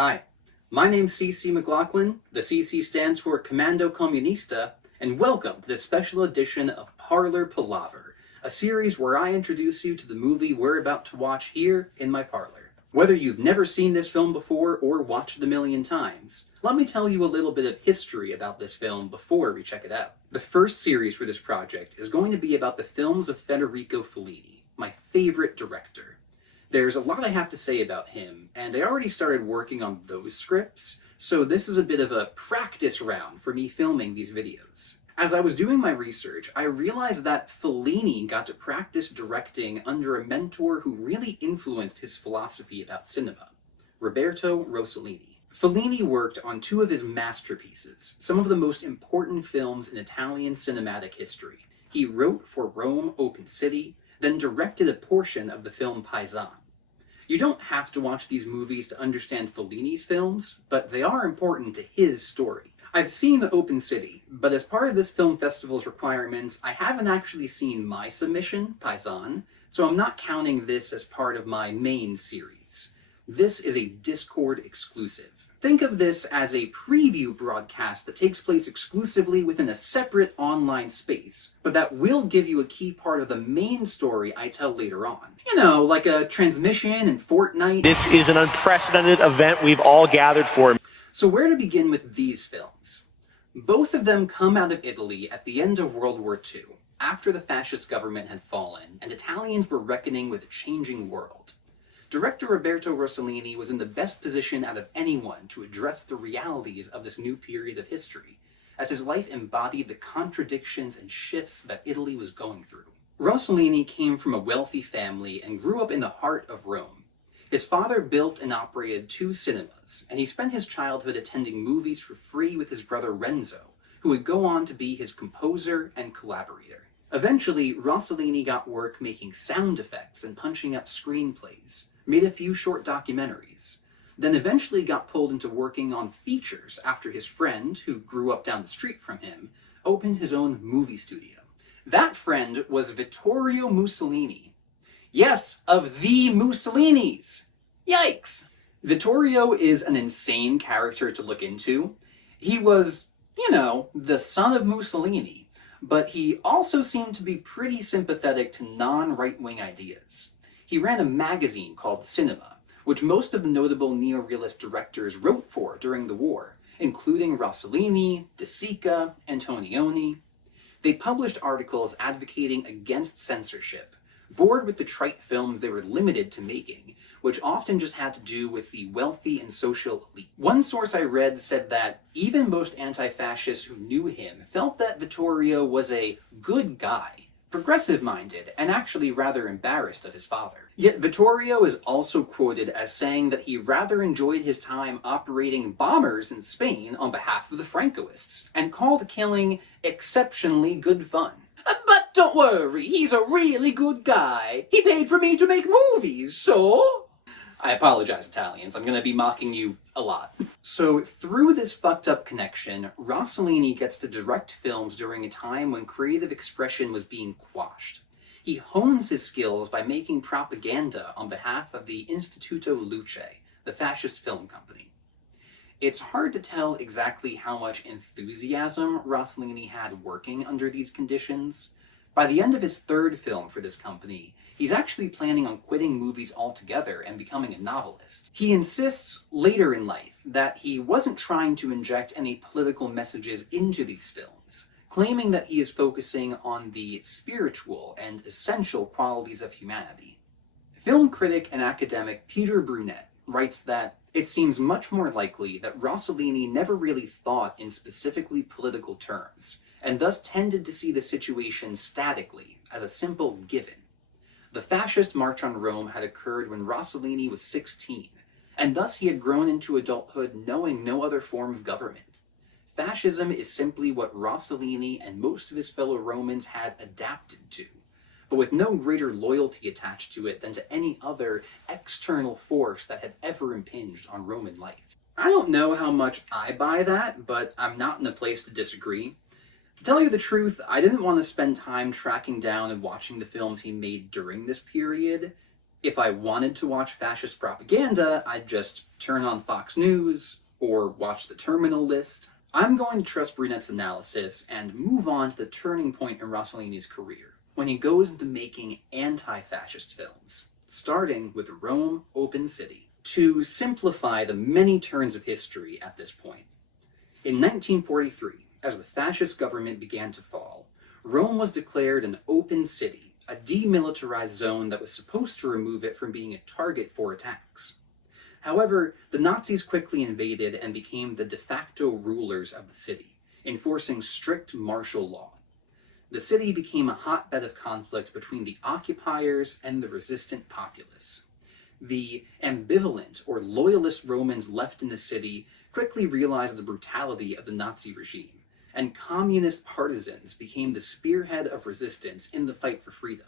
Hi, my name's CC McLaughlin. The CC stands for Commando Comunista, and welcome to this special edition of Parlor Palaver, a series where I introduce you to the movie we're about to watch here in my parlor. Whether you've never seen this film before or watched it a million times, let me tell you a little bit of history about this film before we check it out. The first series for this project is going to be about the films of Federico Fellini, my favorite director. There's a lot I have to say about him, and I already started working on those scripts, so this is a bit of a practice round for me filming these videos. As I was doing my research, I realized that Fellini got to practice directing under a mentor who really influenced his philosophy about cinema, Roberto Rossellini. Fellini worked on two of his masterpieces, some of the most important films in Italian cinematic history. He wrote for Rome Open City, then directed a portion of the film Paisan. You don't have to watch these movies to understand Fellini's films, but they are important to his story. I've seen the Open City, but as part of this film festival's requirements, I haven't actually seen my submission, Paisan, so I'm not counting this as part of my main series. This is a Discord exclusive. Think of this as a preview broadcast that takes place exclusively within a separate online space, but that will give you a key part of the main story I tell later on. You know, like a transmission in Fortnite. This is an unprecedented event we've all gathered for. So where to begin with these films? Both of them come out of Italy at the end of World War II, after the fascist government had fallen, and Italians were reckoning with a changing world. Director Roberto Rossellini was in the best position out of anyone to address the realities of this new period of history, as his life embodied the contradictions and shifts that Italy was going through. Rossellini came from a wealthy family and grew up in the heart of Rome. His father built and operated two cinemas, and he spent his childhood attending movies for free with his brother Renzo, who would go on to be his composer and collaborator. Eventually, Rossellini got work making sound effects and punching up screenplays, made a few short documentaries, then eventually got pulled into working on features after his friend, who grew up down the street from him, opened his own movie studio. That friend was Vittorio Mussolini. Yes, of the Mussolinis! Yikes! Vittorio is an insane character to look into. He was, the son of Mussolini, but he also seemed to be pretty sympathetic to non-right-wing ideas. He ran a magazine called Cinema, which most of the notable neorealist directors wrote for during the war, including Rossellini, De Sica, Antonioni. They published articles advocating against censorship, bored with the trite films they were limited to making, which often just had to do with the wealthy and social elite. One source I read said that even most anti-fascists who knew him felt that Vittorio was a good guy, progressive-minded, and actually rather embarrassed of his father. Yet Vittorio is also quoted as saying that he rather enjoyed his time operating bombers in Spain on behalf of the Francoists, and called killing exceptionally good fun. But don't worry, he's a really good guy. He paid for me to make movies, so... I apologize, Italians. I'm gonna be mocking you a lot. So, through this fucked up connection, Rossellini gets to direct films during a time when creative expression was being quashed. He hones his skills by making propaganda on behalf of the Istituto Luce, the fascist film company. It's hard to tell exactly how much enthusiasm Rossellini had working under these conditions. By the end of his third film for this company, he's actually planning on quitting movies altogether and becoming a novelist. He insists later in life that he wasn't trying to inject any political messages into these films, claiming that he is focusing on the spiritual and essential qualities of humanity. Film critic and academic Peter Brunet writes that it seems much more likely that Rossellini never really thought in specifically political terms, and thus tended to see the situation statically, as a simple given. The fascist March on Rome had occurred when Rossellini was 16, and thus he had grown into adulthood knowing no other form of government. Fascism is simply what Rossellini and most of his fellow Romans had adapted to, but with no greater loyalty attached to it than to any other external force that had ever impinged on Roman life. I don't know how much I buy that, but I'm not in a place to disagree. To tell you the truth, I didn't want to spend time tracking down and watching the films he made during this period. If I wanted to watch fascist propaganda, I'd just turn on Fox News or watch the Terminal List. I'm going to trust Brunet's analysis and move on to the turning point in Rossellini's career, when he goes into making anti-fascist films, starting with Rome, Open City, to simplify the many turns of history at this point. In 1943, as the fascist government began to fall, Rome was declared an open city, a demilitarized zone that was supposed to remove it from being a target for attacks. However, the Nazis quickly invaded and became the de facto rulers of the city, enforcing strict martial law. The city became a hotbed of conflict between the occupiers and the resistant populace. The ambivalent or loyalist Romans left in the city quickly realized the brutality of the Nazi regime, and communist partisans became the spearhead of resistance in the fight for freedom.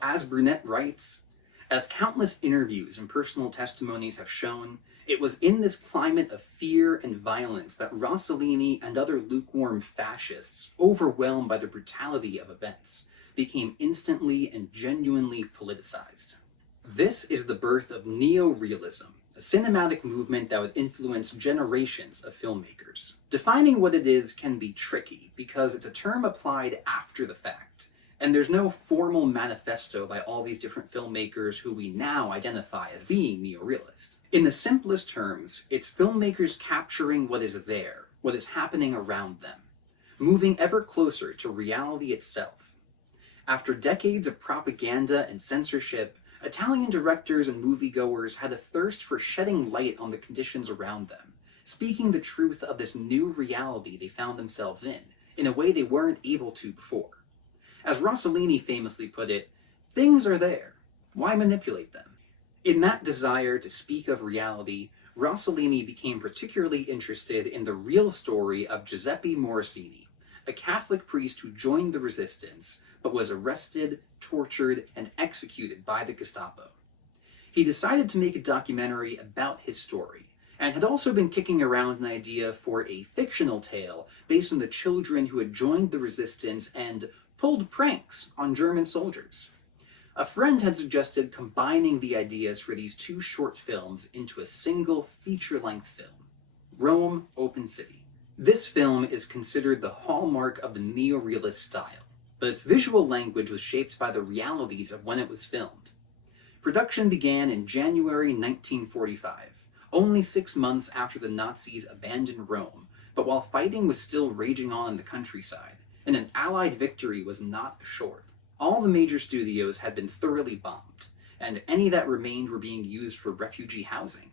As Brunet writes, as countless interviews and personal testimonies have shown, it was in this climate of fear and violence that Rossellini and other lukewarm fascists, overwhelmed by the brutality of events, became instantly and genuinely politicized. This is the birth of neorealism, a cinematic movement that would influence generations of filmmakers. Defining what it is can be tricky because it's a term applied after the fact, and there's no formal manifesto by all these different filmmakers who we now identify as being neorealist. In the simplest terms, it's filmmakers capturing what is there, what is happening around them, moving ever closer to reality itself. After decades of propaganda and censorship, Italian directors and moviegoers had a thirst for shedding light on the conditions around them, speaking the truth of this new reality they found themselves in a way they weren't able to before. As Rossellini famously put it, things are there. Why manipulate them? In that desire to speak of reality, Rossellini became particularly interested in the real story of Giuseppe Morosini, a Catholic priest who joined the resistance, but was arrested, tortured, and executed by the Gestapo. He decided to make a documentary about his story, and had also been kicking around an idea for a fictional tale based on the children who had joined the resistance and pulled pranks on German soldiers. A friend had suggested combining the ideas for these two short films into a single feature-length film, Rome, Open City. This film is considered the hallmark of the neorealist style, but its visual language was shaped by the realities of when it was filmed. Production began in January 1945, only 6 months after the Nazis abandoned Rome, but while fighting was still raging on in the countryside, and an Allied victory was not assured. All the major studios had been thoroughly bombed, and any that remained were being used for refugee housing.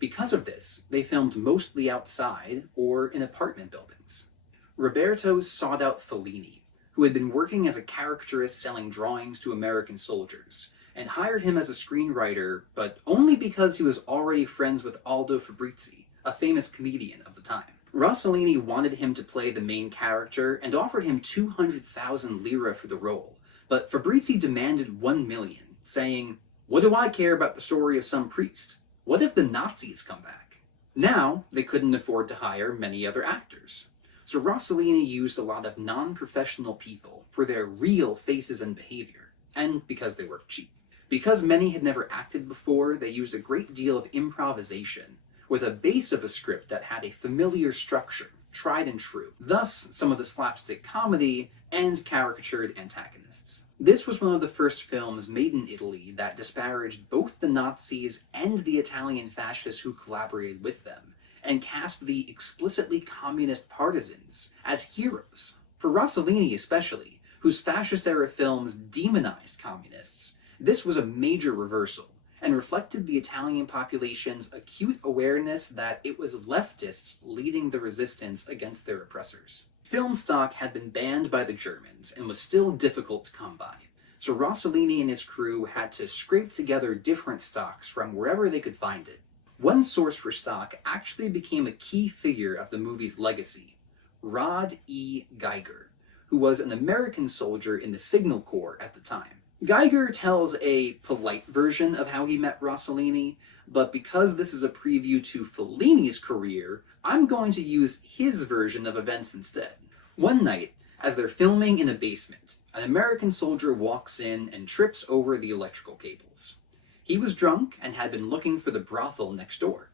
Because of this, they filmed mostly outside or in apartment buildings. Roberto sought out Fellini, who had been working as a caricaturist selling drawings to American soldiers, and hired him as a screenwriter, but only because he was already friends with Aldo Fabrizi, a famous comedian of the time. Rossellini wanted him to play the main character and offered him 200,000 lira for the role, but Fabrizi demanded 1 million, saying, "What do I care about the story of some priest? What if the Nazis come back?" Now, they couldn't afford to hire many other actors, so Rossellini used a lot of non-professional people for their real faces and behavior, and because they were cheap. Because many had never acted before, they used a great deal of improvisation, with a base of a script that had a familiar structure, tried and true. Thus, some of the slapstick comedy and caricatured antagonists. This was one of the first films made in Italy that disparaged both the Nazis and the Italian fascists who collaborated with them, and cast the explicitly communist partisans as heroes. For Rossellini especially, whose fascist-era films demonized communists, this was a major reversal, and reflected the Italian population's acute awareness that it was leftists leading the resistance against their oppressors. Film stock had been banned by the Germans and was still difficult to come by, so Rossellini and his crew had to scrape together different stocks from wherever they could find it. One source for stock actually became a key figure of the movie's legacy, Rod E. Geiger, who was an American soldier in the Signal Corps at the time. Geiger tells a polite version of how he met Rossellini, but because this is a preview to Fellini's career, I'm going to use his version of events instead. One night, as they're filming in a basement, an American soldier walks in and trips over the electrical cables. He was drunk and had been looking for the brothel next door.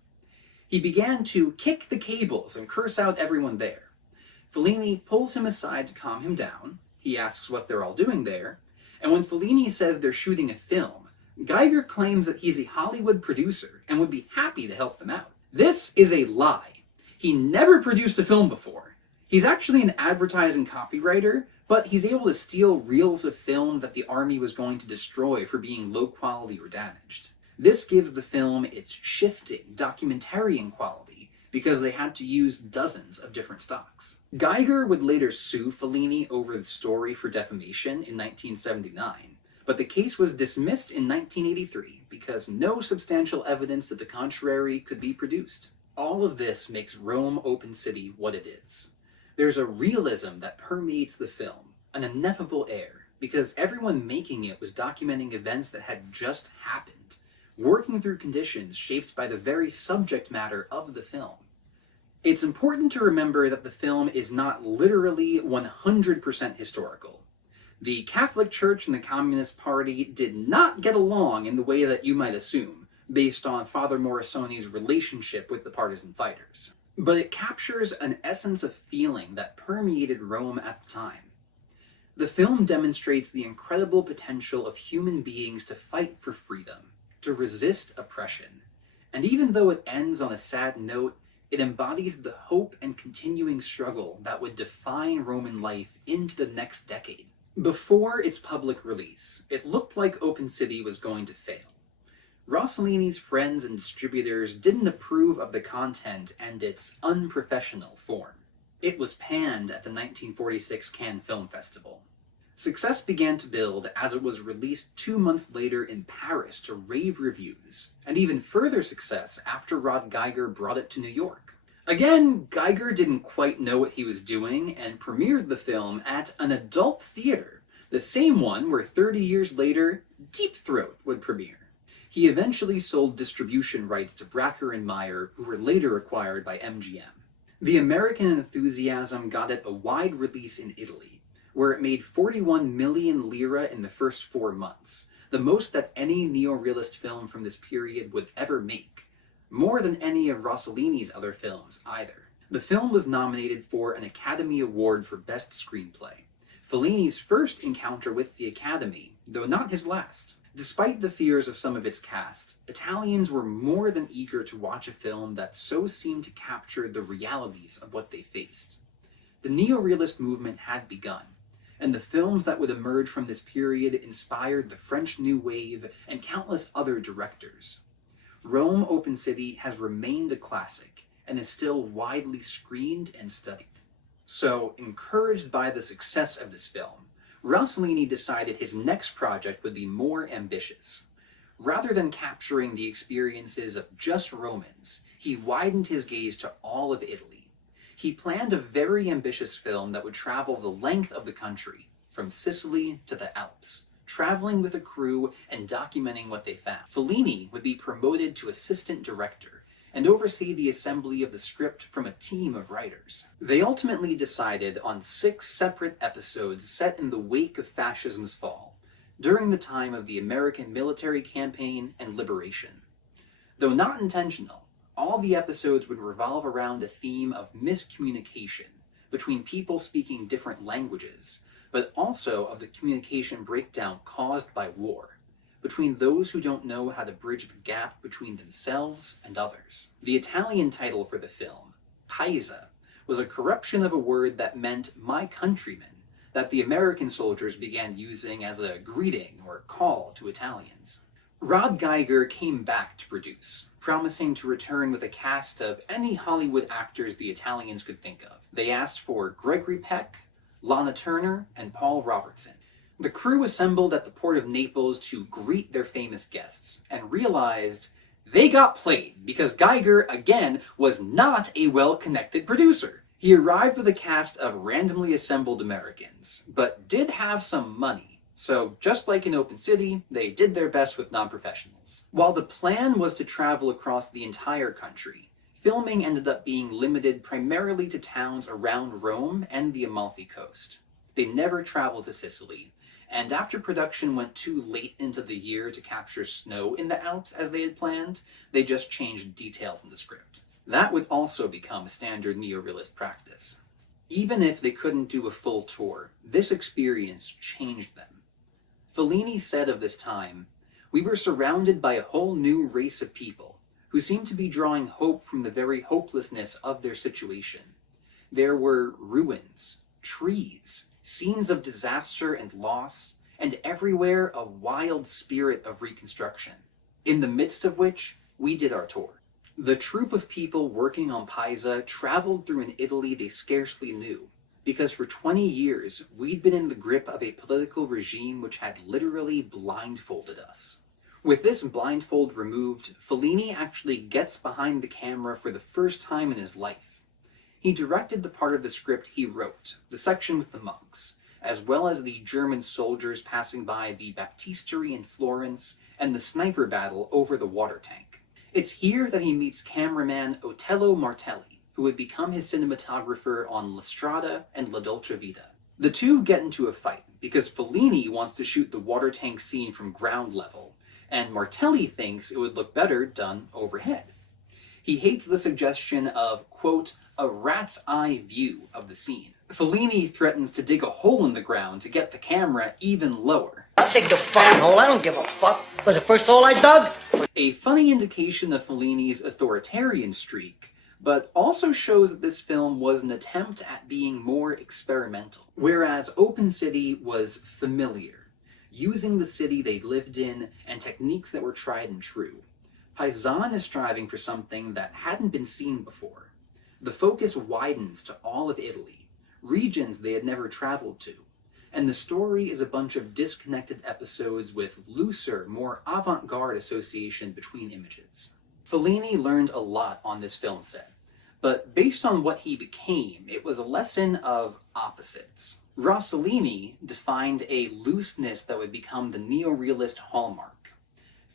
He began to kick the cables and curse out everyone there. Fellini pulls him aside to calm him down. He asks what they're all doing there, and when Fellini says they're shooting a film, Geiger claims that he's a Hollywood producer and would be happy to help them out. This is a lie. He never produced a film before. He's actually an advertising copywriter, but he's able to steal reels of film that the army was going to destroy for being low quality or damaged. This gives the film its shifting, documentarian quality, because they had to use dozens of different stocks. Geiger would later sue Fellini over the story for defamation in 1979, but the case was dismissed in 1983 because no substantial evidence to the contrary could be produced. All of this makes Rome Open City what it is. There's a realism that permeates the film, an ineffable air, because everyone making it was documenting events that had just happened, working through conditions shaped by the very subject matter of the film. It's important to remember that the film is not literally 100% historical. The Catholic Church and the Communist Party did not get along in the way that you might assume, based on Father Morrisoni's relationship with the partisan fighters. But it captures an essence of feeling that permeated Rome at the time. The film demonstrates the incredible potential of human beings to fight for freedom, to resist oppression, and even though it ends on a sad note, it embodies the hope and continuing struggle that would define Roman life into the next decade. Before its public release, it looked like Open City was going to fail. Rossellini's friends and distributors didn't approve of the content and its unprofessional form. It was panned at the 1946 Cannes Film Festival. Success began to build as it was released 2 months later in Paris to rave reviews, and even further success after Rod Geiger brought it to New York. Again, Geiger didn't quite know what he was doing and premiered the film at an adult theater, the same one where 30 years later, Deep Throat would premiere. He eventually sold distribution rights to Bracker and Meyer, who were later acquired by MGM. The American enthusiasm got it a wide release in Italy, where it made 41 million lira in the first 4 months, the most that any neorealist film from this period would ever make, more than any of Rossellini's other films either. The film was nominated for an Academy Award for Best Screenplay, Fellini's first encounter with the Academy, though not his last. Despite the fears of some of its cast, Italians were more than eager to watch a film that so seemed to capture the realities of what they faced. The neorealist movement had begun, and the films that would emerge from this period inspired the French New Wave and countless other directors. Rome Open City has remained a classic, and is still widely screened and studied. So, encouraged by the success of this film, Rossellini decided his next project would be more ambitious. Rather than capturing the experiences of just Romans, he widened his gaze to all of Italy. He planned a very ambitious film that would travel the length of the country, from Sicily to the Alps, traveling with a crew and documenting what they found. Fellini would be promoted to assistant director and oversee the assembly of the script from a team of writers. They ultimately decided on 6 separate episodes set in the wake of fascism's fall, during the time of the American military campaign and liberation. Though not intentional, all the episodes would revolve around a theme of miscommunication between people speaking different languages, but also of the communication breakdown caused by war, between those who don't know how to bridge the gap between themselves and others. The Italian title for the film, Paisan, was a corruption of a word that meant my countrymen, that the American soldiers began using as a greeting or call to Italians. Rod Geiger came back to produce, promising to return with a cast of any Hollywood actors the Italians could think of. They asked for Gregory Peck, Lana Turner, and Paul Robertson. The crew assembled at the port of Naples to greet their famous guests, and realized they got played because Geiger, again, was not a well-connected producer. He arrived with a cast of randomly assembled Americans, but did have some money, so just like in Open City, they did their best with non-professionals. While the plan was to travel across the entire country, filming ended up being limited primarily to towns around Rome and the Amalfi Coast. They never traveled to Sicily, and after production went too late into the year to capture snow in the Alps as they had planned, they just changed details in the script. That would also become standard neorealist practice. Even if they couldn't do a full tour, this experience changed them. Fellini said of this time, "We were surrounded by a whole new race of people who seemed to be drawing hope from the very hopelessness of their situation. There were ruins, trees, scenes of disaster and loss, and everywhere a wild spirit of reconstruction, in the midst of which we did our tour." The troupe of people working on Paisan traveled through an Italy they scarcely knew, because for 20 years we'd been in the grip of a political regime which had literally blindfolded us. With this blindfold removed, Fellini actually gets behind the camera for the first time in his life. He directed the part of the script he wrote, the section with the monks, as well as the German soldiers passing by the baptistery in Florence and the sniper battle over the water tank. It's here that he meets cameraman Otello Martelli, who would become his cinematographer on La Strada and La Dolce Vita. The two get into a fight, because Fellini wants to shoot the water tank scene from ground level, and Martelli thinks it would look better done overhead. He hates the suggestion of, quote, a rat's eye view of the scene. Fellini threatens to dig a hole in the ground to get the camera even lower. I'll dig the fucking hole, I don't give a fuck. Was the first hole I dug? A funny indication of Fellini's authoritarian streak, but also shows that this film was an attempt at being more experimental, whereas Open City was familiar, using the city they lived in and techniques that were tried and true. Paisan is striving for something that hadn't been seen before. The focus widens to all of Italy, regions they had never traveled to, and the story is a bunch of disconnected episodes with looser, more avant-garde association between images. Fellini learned a lot on this film set, but based on what he became, it was a lesson of opposites. Rossellini defined a looseness that would become the neorealist hallmark.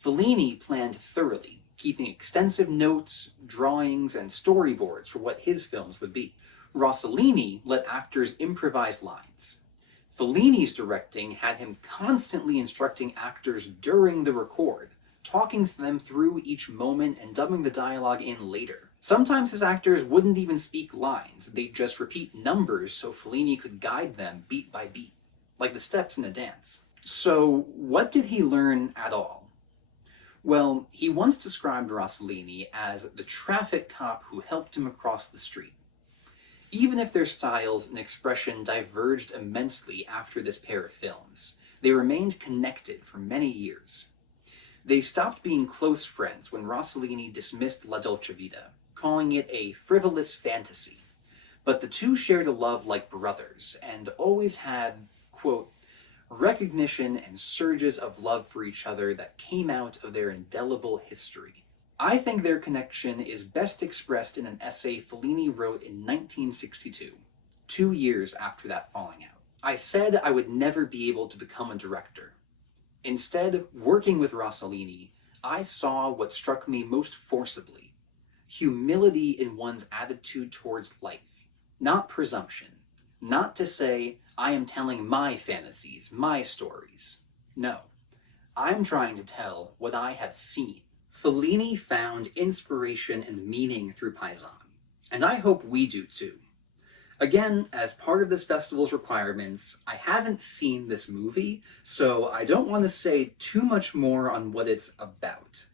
Fellini planned thoroughly, keeping extensive notes, drawings, and storyboards for what his films would be. Rossellini let actors improvise lines. Fellini's directing had him constantly instructing actors during the record, talking them through each moment and dubbing the dialogue in later. Sometimes his actors wouldn't even speak lines, they'd just repeat numbers so Fellini could guide them beat by beat, like the steps in a dance. So, what did he learn at all? Well, he once described Rossellini as the traffic cop who helped him across the street. Even if their styles and expression diverged immensely after this pair of films, they remained connected for many years. They stopped being close friends when Rossellini dismissed La Dolce Vita, calling it a frivolous fantasy. But the two shared a love like brothers, and always had, quote, recognition and surges of love for each other that came out of their indelible history. I think their connection is best expressed in an essay Fellini wrote in 1962, 2 years after that falling out. I said I would never be able to become a director. Instead, working with Rossellini, I saw what struck me most forcibly: humility in one's attitude towards life, not presumption. Not to say, I am telling my fantasies, my stories. No, I'm trying to tell what I have seen. Fellini found inspiration and meaning through Paisan, and I hope we do too. Again, as part of this festival's requirements, I haven't seen this movie, so I don't want to say too much more on what it's about.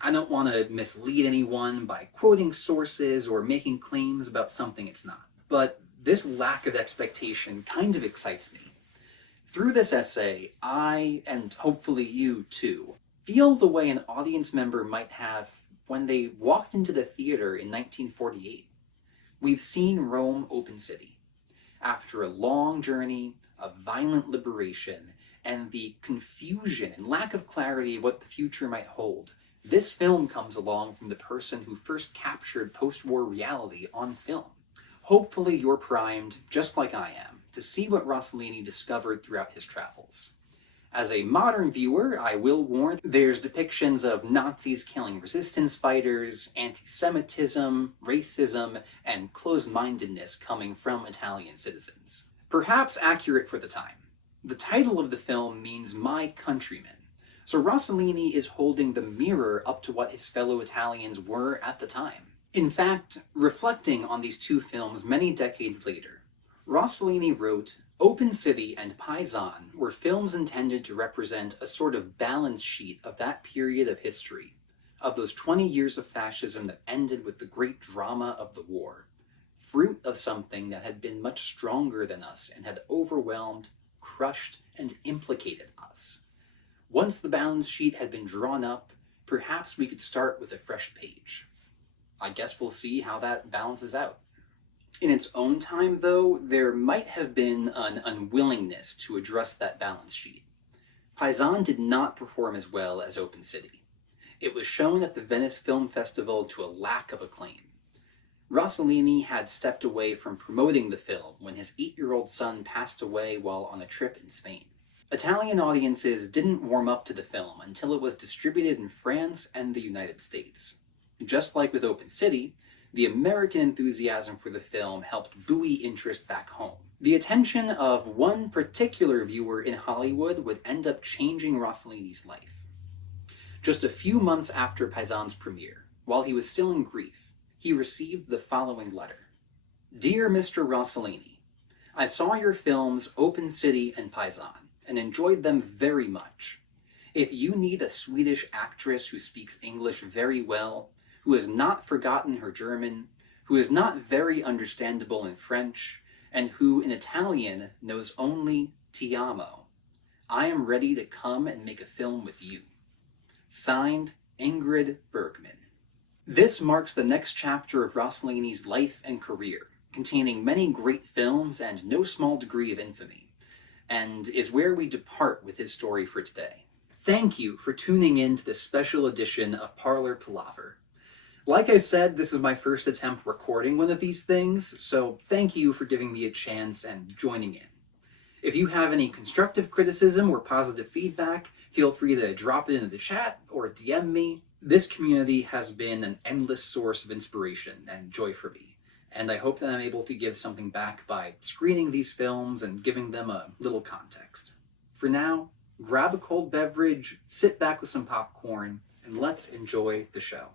I don't want to mislead anyone by quoting sources or making claims about something it's not. But this lack of expectation kind of excites me. Through this essay, I, and hopefully you too, feel the way an audience member might have when they walked into the theater in 1948. We've seen Rome Open City. After a long journey of violent liberation and the confusion and lack of clarity of what the future might hold, this film comes along from the person who first captured post-war reality on film. Hopefully you're primed, just like I am, to see what Rossellini discovered throughout his travels. As a modern viewer, I will warn, there's depictions of Nazis killing resistance fighters, anti-Semitism, racism, and closed-mindedness coming from Italian citizens. Perhaps accurate for the time. The title of the film means My Countrymen, so Rossellini is holding the mirror up to what his fellow Italians were at the time. In fact, reflecting on these two films many decades later, Rossellini wrote, "Open City and Paisan were films intended to represent a sort of balance sheet of that period of history, of those 20 years of fascism that ended with the great drama of the war, fruit of something that had been much stronger than us and had overwhelmed, crushed, and implicated us. Once the balance sheet had been drawn up, perhaps we could start with a fresh page." I guess we'll see how that balances out. In its own time, though, there might have been an unwillingness to address that balance sheet. Paisan did not perform as well as Open City. It was shown at the Venice Film Festival to a lack of acclaim. Rossellini had stepped away from promoting the film when his 8-year-old son passed away while on a trip in Spain. Italian audiences didn't warm up to the film until it was distributed in France and the United States. Just like with Open City, the American enthusiasm for the film helped buoy interest back home. The attention of one particular viewer in Hollywood would end up changing Rossellini's life. Just a few months after Paisan's premiere, while he was still in grief, he received the following letter. "Dear Mr. Rossellini, I saw your films Open City and Paisan, and enjoyed them very much. If you need a Swedish actress who speaks English very well, who has not forgotten her German, who is not very understandable in French, and who in Italian knows only ti amo, I am ready to come and make a film with you. Signed, Ingrid Bergman." This marks the next chapter of Rossellini's life and career, containing many great films and no small degree of infamy, and is where we depart with his story for today. Thank you for tuning in to this special edition of Parlor Palaver. Like I said, this is my first attempt recording one of these things, so thank you for giving me a chance and joining in. If you have any constructive criticism or positive feedback, feel free to drop it into the chat or DM me. This community has been an endless source of inspiration and joy for me, and I hope that I'm able to give something back by screening these films and giving them a little context. For now, grab a cold beverage, sit back with some popcorn, and let's enjoy the show.